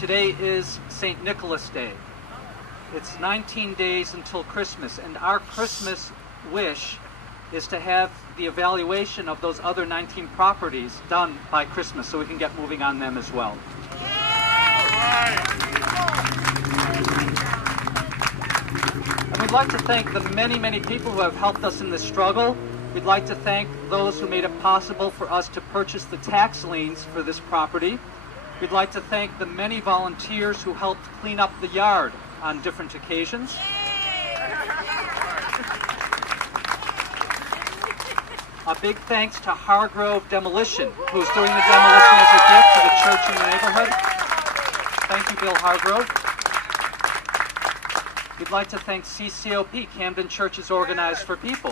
Today is St. Nicholas Day. It's 19 days until Christmas, and our Christmas wish is to have the evaluation of those other 19 properties done by Christmas so we can get moving on them as well. And we'd like to thank the many, many people who have helped us in this struggle. We'd like to thank those who made it possible for us to purchase the tax liens for this property. We'd like to thank the many volunteers who helped clean up the yard on different occasions. A big thanks to Hargrove Demolition, who's doing the demolition as a gift to the church in the neighborhood. Thank you, Bill Hargrove. We'd like to thank CCOP, Camden Churches Organized for People.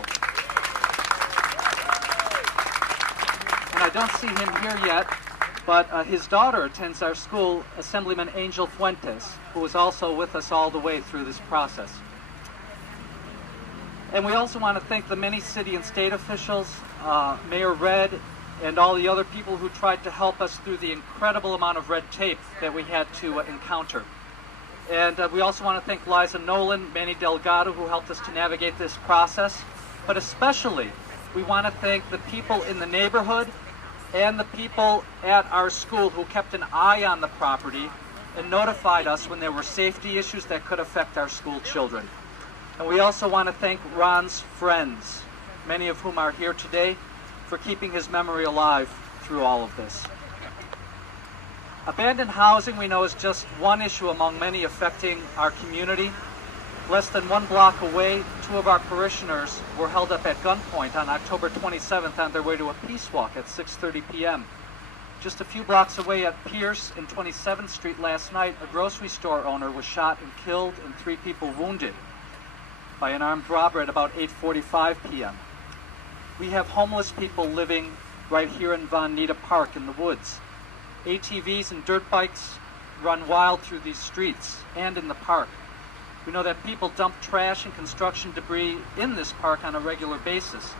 And I don't see him here yet, but his daughter attends our school, Assemblyman Angel Fuentes, who is also with us all the way through this process. And we also want to thank the many city and state officials, Mayor Red, and all the other people who tried to help us through the incredible amount of red tape that we had to encounter. And we also want to thank Liza Nolan, Manny Delgado, who helped us to navigate this process. But especially, we want to thank the people in the neighborhood and the people at our school who kept an eye on the property and notified us when there were safety issues that could affect our school children. And we also want to thank Ron's friends, many of whom are here today, for keeping his memory alive through all of this. Abandoned housing, we know, is just one issue among many affecting our community. Less than 1 block away, 2 of our parishioners were held up at gunpoint on October 27th on their way to a peace walk at 6:30 p.m. Just a few blocks away at Pierce and 27th Street last night, a grocery store owner was shot and killed and 3 people wounded by an armed robber at about 8:45 p.m. We have homeless people living right here in Von Nita Park in the woods. ATVs and dirt bikes run wild through these streets and in the park. We know that people dump trash and construction debris in this park on a regular basis.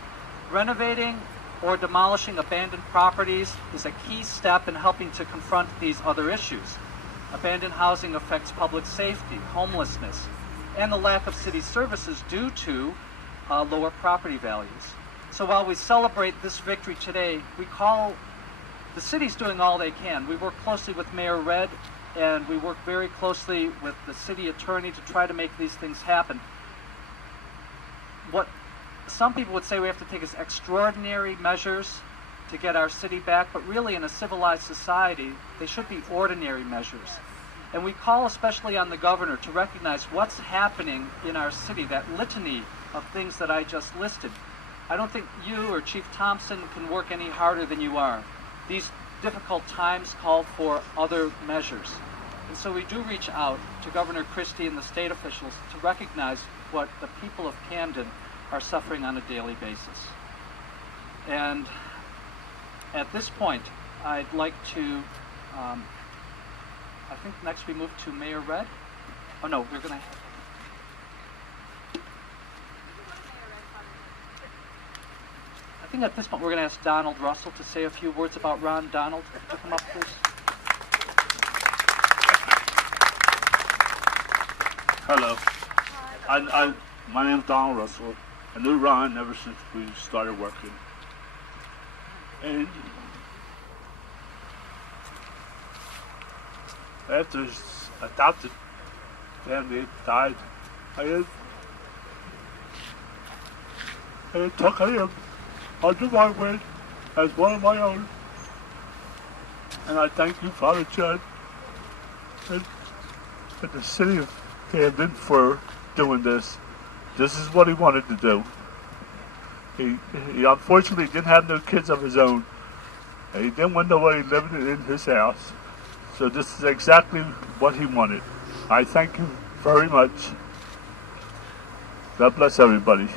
Renovating or demolishing abandoned properties is a key step in helping to confront these other issues. Abandoned housing affects public safety, homelessness, and the lack of city services due to lower property values. So while we celebrate this victory today, we call the city's doing all they can. We work closely with Mayor Red, and we work very closely with the city attorney to try to make these things happen. What some people would say we have to take is extraordinary measures to get our city back, but really in a civilized society, they should be ordinary measures. And we call especially on the governor to recognize what's happening in our city, that litany of things that I just listed. I don't think you or Chief Thompson can work any harder than you are. These difficult times call for other measures. And so we do reach out to Governor Christie and the state officials to recognize what the people of Camden are suffering on a daily basis. And at this point, I'd like to, I think next we move to Mayor Red. Oh no, we're going to I think at this point we're going to ask Donald Russell to say a few words about Ron. Donald, if you come up, please. Hello. My name's Donald Russell. I knew Ron ever since we started working. And after his adopted family died, I took him under my wing as one of my own. And I thank you, Father Judd, and the city of Camden for doing this. This is what he wanted to do. He unfortunately didn't have no kids of his own. And he didn't want nobody living in his house. So this is exactly what he wanted. I thank you very much. God bless everybody.